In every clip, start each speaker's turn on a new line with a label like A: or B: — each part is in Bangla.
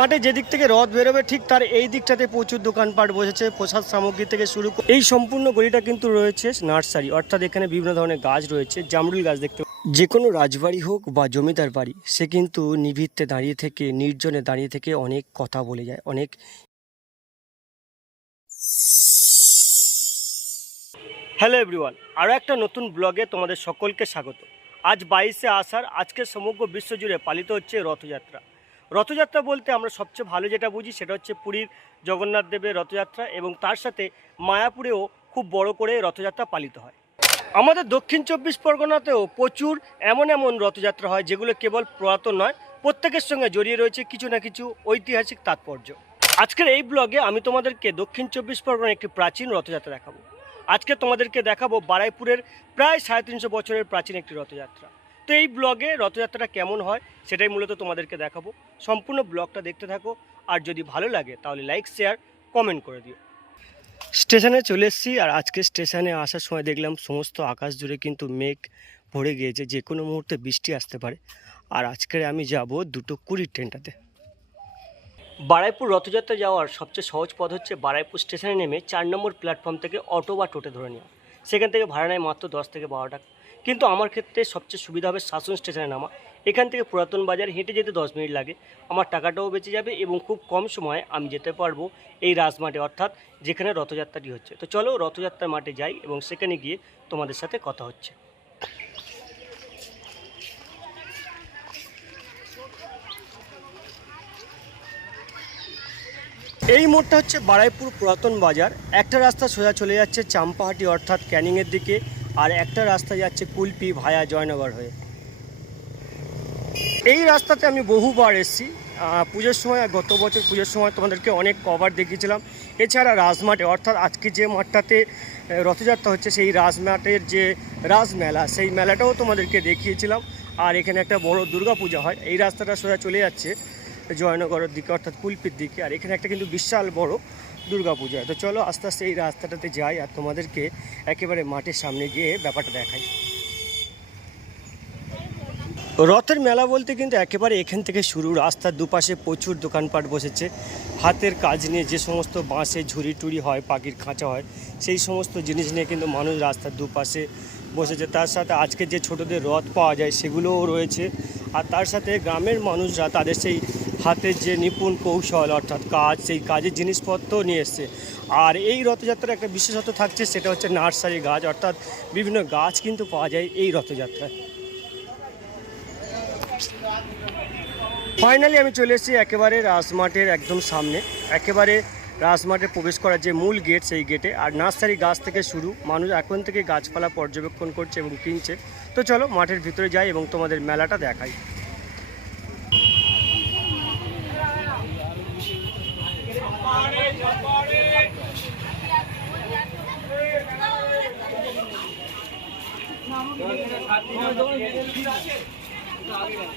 A: মাঠে যেদিক থেকে রথ বেরোবে, ঠিক তার এই দিকটাতে প্রচুর দোকানপাট বসেছে, প্রসাদ সামগ্রী থেকে শুরু করে এই সম্পূর্ণ গলিটা কিন্তু রয়েছে নার্সারি, অর্থাৎ এখানে বিভিন্ন ধরনের গাছ রয়েছে, জামরুল গাছ দেখতে যে কোনো রাজবাড়ি হোক বা জমিদার বাড়ি, সে কিন্তু নিভিত্তে দাঁড়িয়ে থেকে, নির্জনে দাঁড়িয়ে থেকে অনেক কথা বলে যায়, অনেক হ্যালো এভরিওয়ান আরও একটা নতুন ব্লগে তোমাদের সকলকে স্বাগত। আজ বাইশে আসার আজকে সমগ্র বিশ্বজুড়ে পালিত হচ্ছে রথযাত্রা। রথযাত্রা বলতে আমরা সবচেয়ে ভালো যেটা বুঝি সেটা হচ্ছে পুরীর জগন্নাথ দেবের রথযাত্রা এবং তার সাথে মায়াপুরেও খুব বড় করে রথযাত্রা পালিত হয়। আমাদের দক্ষিণ চব্বিশ পরগনাতেও প্রচুর এমন এমন রথযাত্রা হয় যেগুলো কেবল পুরাতন নয়, প্রত্যেকের সঙ্গে জড়িয়ে রয়েছে কিছু না কিছু ঐতিহাসিক তাৎপর্য। আজকের এই ব্লগে আমি তোমাদেরকে দক্ষিণ চব্বিশ পরগনার একটি প্রাচীন রথযাত্রা দেখাবো। আজকে তোমাদেরকে দেখাবো বারাইপুরের প্রায় সাড়ে তিনশো বছরের প্রাচীন একটি রথযাত্রা। তো এই ব্লগে রথযাত্রাটা কেমন হয় সেটাই মূলত তোমাদেরকে দেখাবো। সম্পূর্ণ ব্লগটা দেখতে থাকো, আর যদি ভালো লাগে তাহলে লাইক, শেয়ার কমেন্ট করে দিও। স্টেশনে চলে এসেছি, আর আজকে স্টেশনে আসার সময় দেখলাম সমস্ত আকাশ জুড়ে কিন্তু মেঘ ভরে গিয়েছে, যে কোনো মুহূর্তে বৃষ্টি আসতে পারে। আর আজকের আমি যাব দুটো কুড়ির ট্রেনটাতে। বারাইপুর রথযাত্রা যাওয়ার সবচেয়ে সহজ পথ হচ্ছে বারাইপুর স্টেশনে নেমে চার নম্বর প্ল্যাটফর্ম থেকে অটো বা টোটে ধরে নেওয়া। সেখান থেকে ভাড়া নেয় মাত্র দশ থেকে বারো টাকা। কিন্তু আমার ক্ষেত্রে সবচেয়ে সুবিধা হবে শাসন স্টেশনে নামা। এখান থেকে পুরাতন বাজার হেঁটে যেতে দশ মিনিট লাগে। আমার টাকাটাও বেঁচে যাবে এবং খুব কম সময়ে আমি যেতে পারব এই রাজমাঠে অর্থাৎ যেখানে রথযাত্রাটি হচ্ছে। তো চলো রথযাত্রার মাঠে যাই এবং সেখানে গিয়ে তোমাদের সাথে কথা হচ্ছে। এই মোড়টা হচ্ছে বারাইপুর পুরাতন বাজার। একটা রাস্তা সোজা চলে যাচ্ছে চাম্পাহাটি, অর্থাৎ ক্যানিংয়ের দিকে। আর একটা রাস্তা যাচ্ছে কুলপি ভায়া জয়নগর হয়ে। এই রাস্তাতে আমি বহুবার এসেছি। পুজোর সময়, গত বছর পুজোর সময় তোমাদেরকে অনেক কভার দেখিয়েছিলাম। এছাড়া রাজমাঠে, অর্থাৎ আজকে যে মাঠটাতে রথযাত্রা হচ্ছে সেই রাজমাঠের যে রাজমেলা, সেই মেলাটাও তোমাদেরকে দেখিয়েছিলাম। আর এখানে একটা বড় দুর্গা পূজা হয়। এই রাস্তাটা সোজা চলে যাচ্ছে। জয়নগরের দিকে, অর্থাৎ কুলপির দিকে, আর এখানে একটা কিন্তু বিশাল বড় দুর্গা পূজা তো চলো আস্তে আস্তে এই রাস্তাটাতে যাই আর তোমাদেরকে একেবারে মাঠের সামনে গিয়ে ব্যাপারটা দেখাই। রথের মেলা বলতে কিন্তু একেবারে এখান থেকে শুরু। রাস্তার দুপাশে প্রচুর দোকানপাট বসেছে। হাতের কাজ নিয়ে যে সমস্ত বাঁশে ঝুড়ি টুড়ি হয়, পাখির খাঁচা হয়, সেই সমস্ত জিনিস নিয়ে কিন্তু মানুষ রাস্তার দুপাশে বসেছে। তার সাথে আজকে যে ছোটদের রথ পাওয়া যায়, সেগুলোও রয়েছে। আর তার সাথে গ্রামের মানুষরা তাদের সেই হাতের যে নিপুণ কৌশল, অর্থাৎ কাজ, সেই কাজের জিনিসপত্র নিয়ে এসছে। আর এই রথযাত্রার একটা বিশেষত্ব থাকছে, সেটা হচ্ছে নার্সারি গাছ, অর্থাৎ বিভিন্ন গাছ কিন্তু পাওয়া যায় এই রথযাত্রায়। ফাইনালি আমি চলে এসেছি একেবারে রাজমাঠের একদম সামনে। একেবারে রাজমাঠে প্রবেশ করার যে মূল গেট সেই গেটে আর নার্সারি গাছ থেকে শুরু, মানুষ এখন থেকে গাছপালা পর্যবেক্ষণ করছে এবং কিনছে। তো চলো মাঠের ভিতরে যাই এবং তোমাদের মেলাটা দেখাই।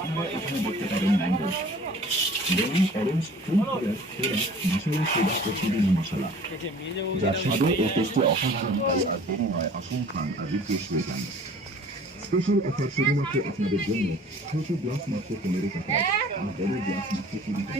B: আমরা এখানে দেখতে পারি ম্যাঙ্গো লেমন অরেঞ্জ সেরা মশলা সোডা প্রতিদিন মশলা যা স্বাদে ও টেস্টে অসাধারণ তাই আর দেরি নয় আসুন খান আর রিফ্রেশ হয়ে যান স্পেশাল অফার শুধুমাত্র আপনাদের জন্য ছোট গ্লাস মাত্র পনেরো টাকা আর বড় গ্লাস মাত্র কুড়ি টাকা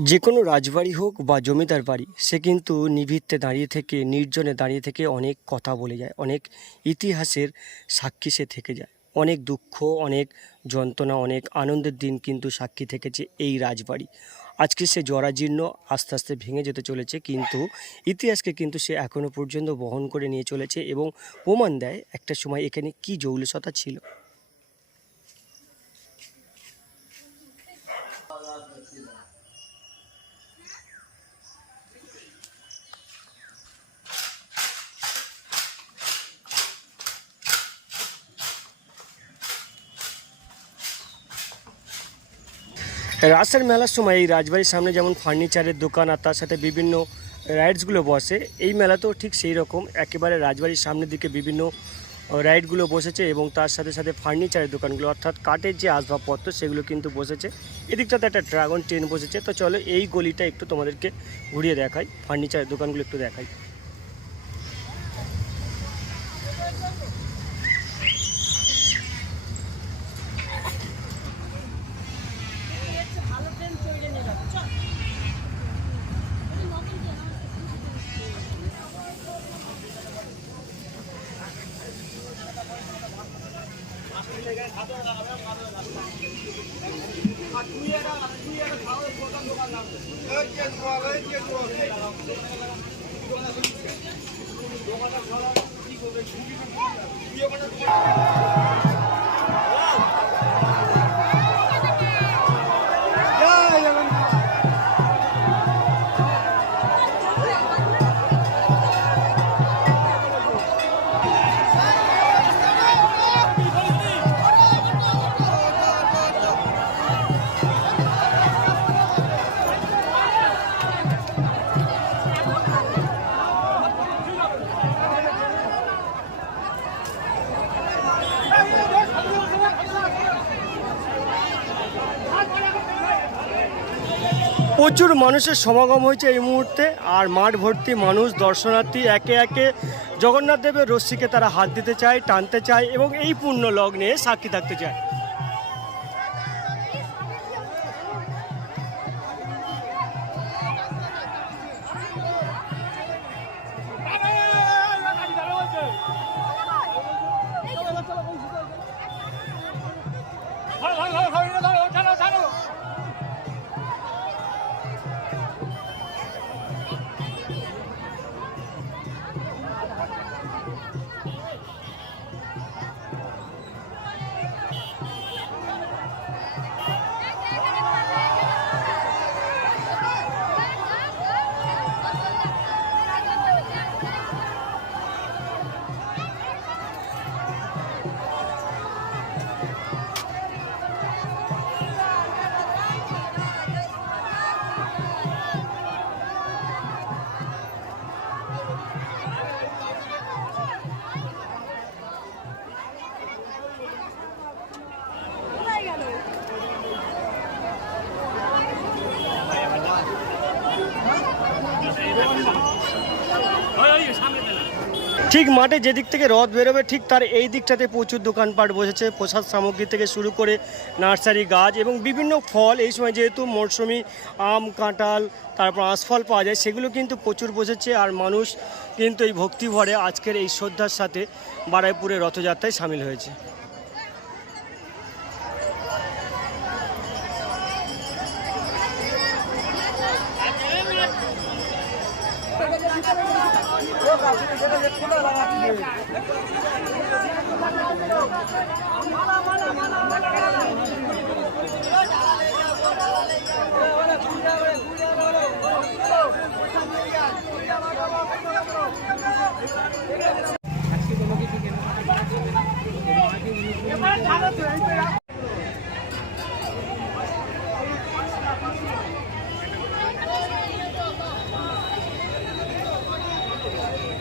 A: যে কোনো রাজবাড়ি হোক বা জমিদার বাড়ি, সে কিন্তু নিভৃত্তে দাঁড়িয়ে থেকে, নির্জনে দাঁড়িয়ে থেকে অনেক কথা বলে যায়, অনেক ইতিহাসের সাক্ষী সে থেকে যায়। অনেক দুঃখ, অনেক যন্ত্রণা, অনেক আনন্দের দিন কিন্তু সাক্ষী থেকেছে এই রাজবাড়ি। আজকে সে জরাজীর্ণ, আস্তে আস্তে ভেঙে যেতে চলেছে, কিন্তু ইতিহাসকে কিন্তু সে এখনও পর্যন্ত বহন করে নিয়ে চলেছে এবং প্রমাণ দেয় একটা সময় এখানে কি জৌলসতা ছিল। রাসের মেলার সময় এই রাজবাড়ির সামনে যেমন ফার্নিচারের দোকান আর তার সাথে বিভিন্ন রাইডসগুলো বসে, এই মেলাতেও ঠিক সেই রকম একেবারে রাজবাড়ির সামনের দিকে বিভিন্ন রাইডগুলো বসেছে এবং তার সাথে সাথে ফার্নিচারের দোকানগুলো অর্থাৎ কাঠের যে আসবাবপত্র সেগুলো কিন্তু বসেছে। এদিকটাতে একটা ড্রাগন ট্রেন বসেছে। তো চলো এই গলিটা একটু তোমাদেরকে ঘুরিয়ে দেখাই ফার্নিচারের দোকানগুলো একটু দেখাই। প্রচুর মানুষের সমাগম হয়েছে এই মুহূর্তে, আর মাঠ ভর্তি মানুষ, দর্শনার্থী একে একে। জগন্নাথ দেবের রশ্মিকে তারা হাত দিতে চায়, টানতে চায়, এবং এই পূর্ণ লগ্নে সাক্ষী থাকতে চায়। ঠিক মাঠে যেদিক থেকে রথ বেরোবে, ঠিক তার এই দিকটাতে প্রচুর দোকানপাট বসেছে। প্রসাদ সামগ্রী থেকে শুরু করে নার্সারি, গাছ এবং বিভিন্ন ফল। এই সময় যেহেতু মরশুমি, আম, কাঁঠাল, তারপর আঁশফল পাওয়া যায়, সেগুলো কিন্তু প্রচুর বসেছে আর মানুষ কিন্তু এই ভক্তি ভরে আজকের এই শ্রদ্ধার সাথে বারাইপুরে রথযাত্রায় সামিল হয়েছে।
C: এবার ভালো তো এই তো রাখ
D: Yeah.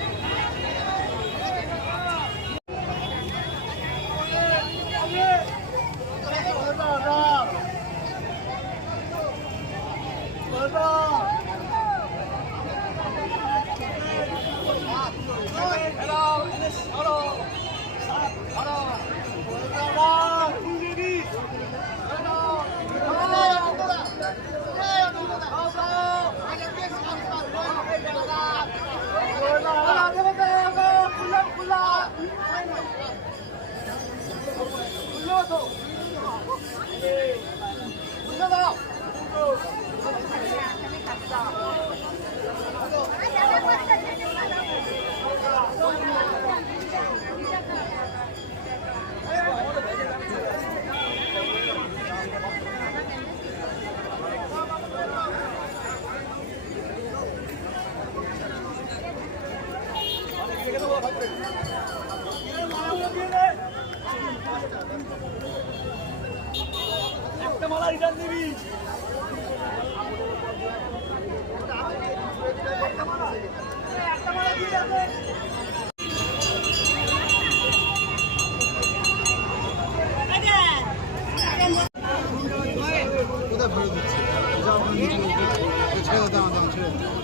D: ছেড়ে দাও দাও ছেড়ে দাও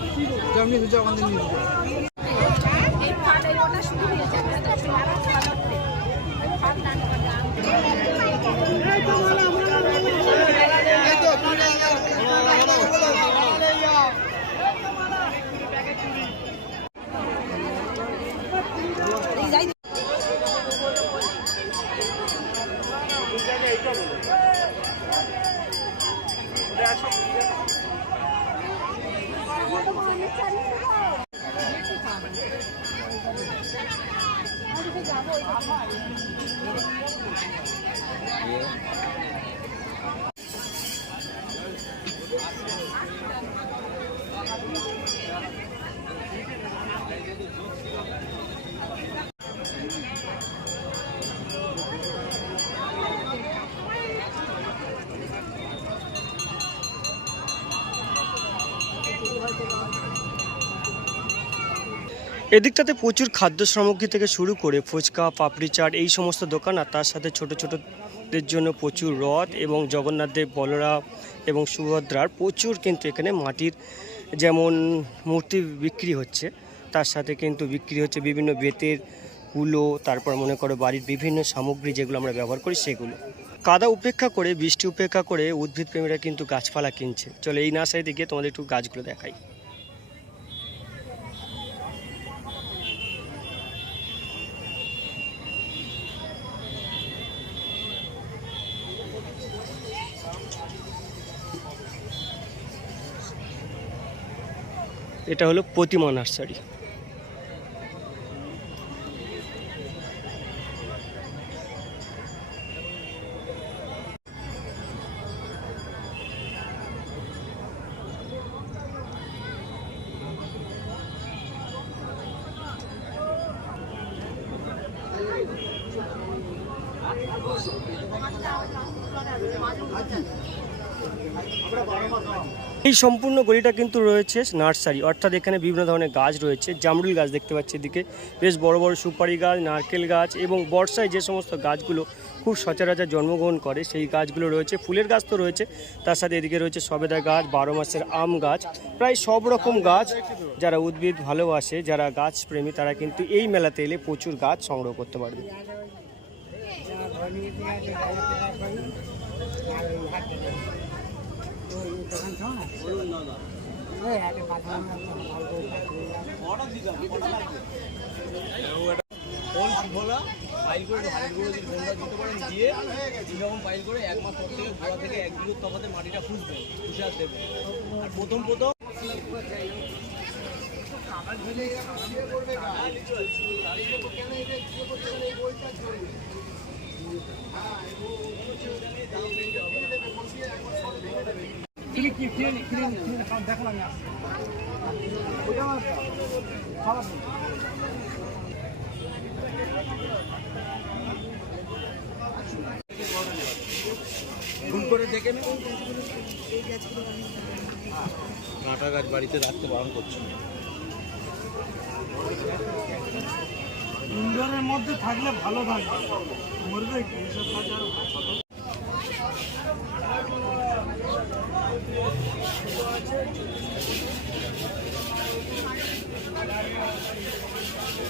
D: যেমনি সুযোগ আমাদের নিয়ে যাও শুরু হয়েছে আমরা তো ছোড়া ছোড়া করতে ওই ফাল দান করলাম
A: এদিকটাতে প্রচুর খাদ্য সামগ্রী থেকে শুরু করে ফুচকা, পাপড়ি চাট, এই সমস্ত দোকান আর তার সাথে ছোট ছোটদের জন্য প্রচুর রথ এবং জগন্নাথ দেব, বলরাম এবং সুভদ্রার প্রচুর কিন্তু এখানে মাটির যেমন মূর্তি বিক্রি হচ্ছে, তার সাথে কিন্তু বিক্রি হচ্ছে বিভিন্ন বেতের কুলো তারপর মনে করো বাড়ির বিভিন্ন সামগ্রী যেগুলো আমরা ব্যবহার করি সেগুলো। কাদা উপেক্ষা করে, বৃষ্টি উপেক্ষা করে উদ্ভিদ প্রেমীরা কিন্তু গাছপালা কিনছে। চলো এই নার্সারিতে গিয়ে তোমাদের একটু গাছগুলো দেখাই। এটা হলো প্রতিমা নার্সারি। এই সম্পূর্ণ গলিটা কিন্তু রয়েছে নার্সারি, অর্থাৎ এখানে বিভিন্ন ধরনের গাছ রয়েছে। জামরুল গাছ দেখতে পাচ্ছি এদিকে। বেশ বড় বড় সুপারি গাছ, নারকেল গাছ এবং বর্ষায় যে সমস্ত গাছগুলো খুব সচরাচর জন্মগ্রহণ করে, সেই গাছগুলো রয়েছে। ফুলের গাছ তো রয়েছে, তার সাথে এদিকে রয়েছে সবেদা গাছ, বারো মাসের আম গাছ, প্রায় সব রকম গাছ যারা উদ্ভিদ ভালোবাসে, যারা গাছ প্রেমী, তারা কিন্তু এই মেলাতে এলে প্রচুর গাছ সংগ্রহ করতে পারবে।
C: খোলা ফাইল করে হাইটগুলো যদি তোমরা দিতে পারেন দিয়ে এরকম ফাইল করে এক মাস পর থেকে গোড়া থেকে এক বিঘুর তফাতে মাটিটা খুঁজবে খুঁজে আর দেবে আর প্রথম প্রথম ভুল করে দেখে কাঁটা গাছ বাড়িতে রাখতে বারণ করছে?
E: ইনডোরের মধ্যে থাকলে ভালো থাকবে মরবে কি? এসব